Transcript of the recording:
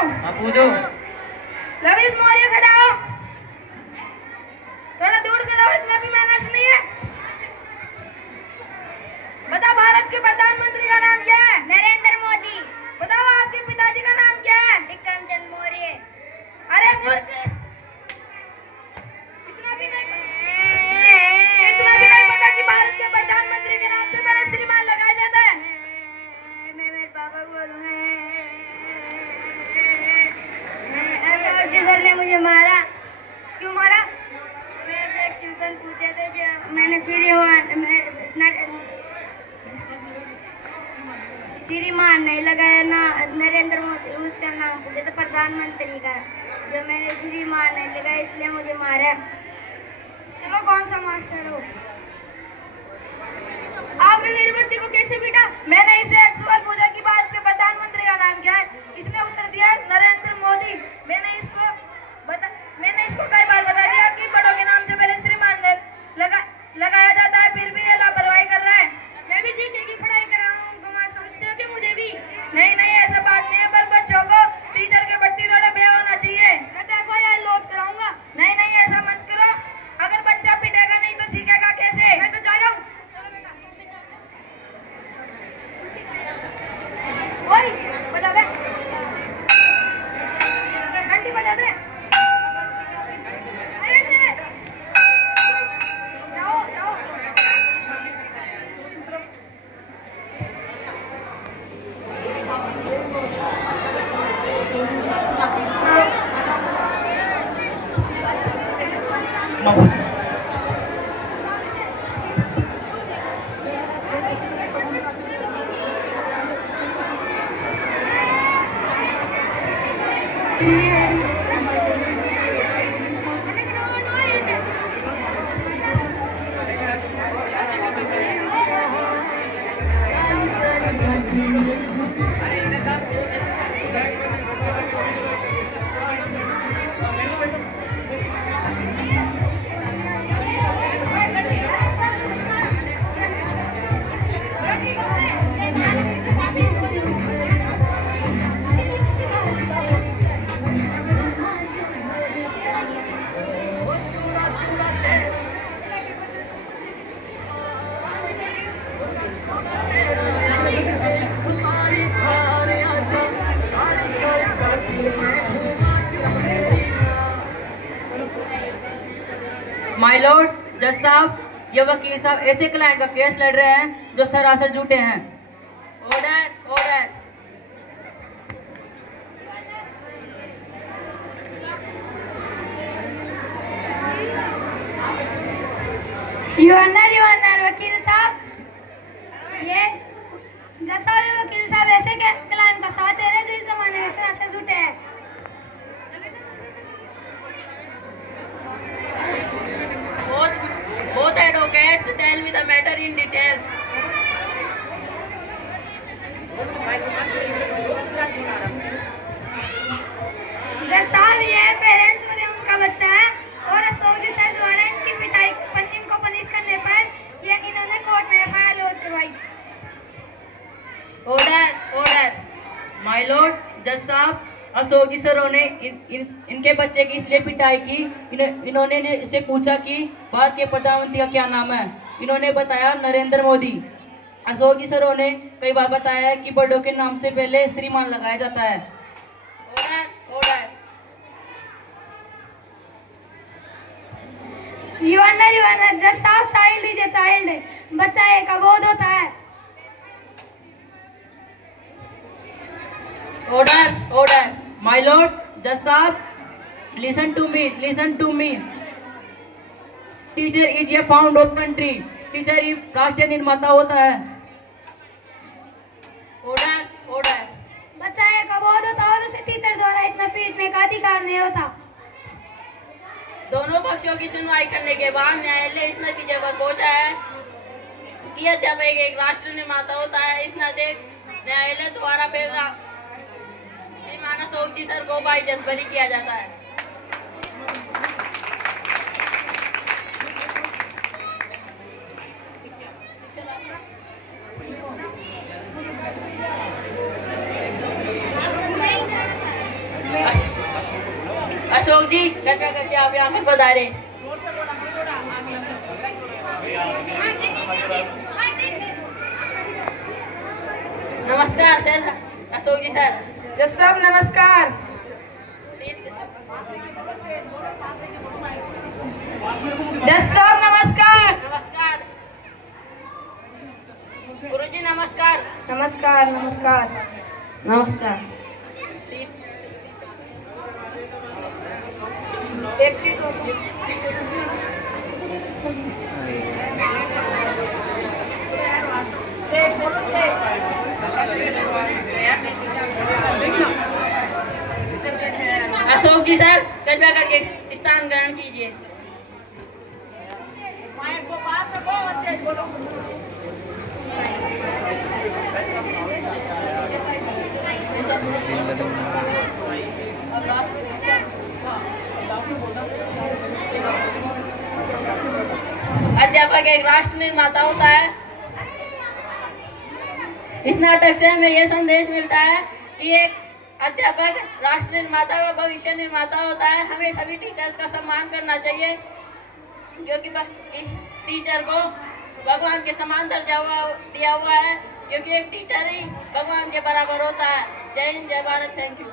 हाँ पूछो। लवीस मौर्य खड़ा हो, थोड़ा दूर खड़ा हो, इतना भी मेहनत नहीं है। बताओ भारत के प्रधानमंत्री का नाम क्या है? नरेंद्र मोदी। बताओ आपके पिताजी का नाम क्या है? विक्रमचंद मौर्य। अरे मूर्ख, इतना भी नहीं पता कि भारत के प्रधानमंत्री के नाम से पहले श्रीमान लगाया जाता है। मैं मेरे पापा को बोलूंगा। अशोक जी सर ने मुझे मारा। क्यों मारा? मेरे से एक ट्यूशन पूछे थे जो मैंने श्रीमान नहीं लगाया ना, नरेंद्र मोदी उसका नाम पूछे थे प्रधानमंत्री का, जो मैंने श्रीमान नहीं लगाया इसलिए मुझे मारा। चलो कौन सा मास्टर हो? आपने मेरे बच्चे को कैसे पीटा? मैंने इसे एक सवाल पूछा कि भारत के प्रधानमंत्री का नाम क्या है, इसने उत्तर दिया नरेंद्र मोदी। मैंने इसको कई बार बता दिया कि बड़ों के नाम से पहले श्रीमान लगाया जाता है, फिर भी ये लापरवाही कर रहा है। मैं भी जीके की पढ़ाई कर रहा हूँ, समझते हो कि मुझे भी? नहीं ऐसा बात नहीं है, पर बच्चों को टीचर के प्रति थोड़ा भय होना चाहिए। मैं तो FIR लॉन्च कराऊंगा। नहीं ऐसा मत करो। अगर बच्चा पिटेगा नहीं तो सीखेगा कैसे? मैं तो जा रहा हूँ। ओए, बजा दे, घंटी बजा दे। जाओ। माय लॉर्ड, जज साहब, ये वकील साहब ऐसे क्लाइंट का केस लड़ रहे हैं जो सरासर झूठे हैं। ऑर्डर। यूअनर वकील साहब, ये वकील साहब ऐसे क्लाइंट का साथ दे रहे हैं जो इस जमाने में सरासर झूठे हैं। Both advocates tell me the matter in details. साहब, ये पेरेंट्स और उनका बच्चा है और अशोक जी सर द्वारा इनकी पिटाई इनको पनिश करने पर ये इन्होंने कोर्ट में FIR लॉन्च करवाई। Order. माय लॉर्ड, जज साहब, अशोक जी सरों ने इनके बच्चे की इसलिए पिटाई की। इन्होंने इसे पूछा कि भारत के प्रधानमंत्री का क्या नाम है। इन्होंने बताया नरेंद्र मोदी। अशोक जी सरों ने कई बार बताया कि बड़ों के नाम से पहले श्रीमान लगाया जाता है। Order. यूअनर जज साहब, चाइल्ड बच्चा एक अबोध होता है। Order. माय लॉर्ड, जज साहब, listen to me. Teacher is a found of country. Teacher ही राष्ट्रीय निर्माता होता है। Order. बच्चा एक अबोध होता है और उसे टीचर द्वारा इतना पीटने का अधिकार नहीं होता। दोनों पक्षों की सुनवाई करने के बाद न्यायालय इस नतीजे पर पहुंचा है कि अध्यापक एक राष्ट्र निर्माता होता है। इस न्यायालय द्वारा फिर श्रीमान अशोक जी सर को बाइज्जत बरी किया जाता है। अशोक जी, कृपया करके आप यहाँ पर पधारे। नमस्कार सर, अशोक जी सर। जज साहब नमस्कार। जज साहब नमस्कार। नमस्कार गुरुजी, नमस्कार। नमस्कार नमस्कार नमस्कार। एक सीट अशोक जी सर, कृपया करके स्थान ग्रहण कीजिए। अध्यापक एक राष्ट्र निर्माता होता है। इस नाटक से हमें यह संदेश मिलता है कि एक अध्यापक राष्ट्र निर्माता व भविष्य निर्माता होता है। हमें सभी टीचर्स का सम्मान करना चाहिए, क्योंकि टीचर को भगवान के समान दर्जा दिया हुआ है, क्योंकि एक टीचर ही भगवान के बराबर होता है। जय हिंद, जय भारत, थैंक यू।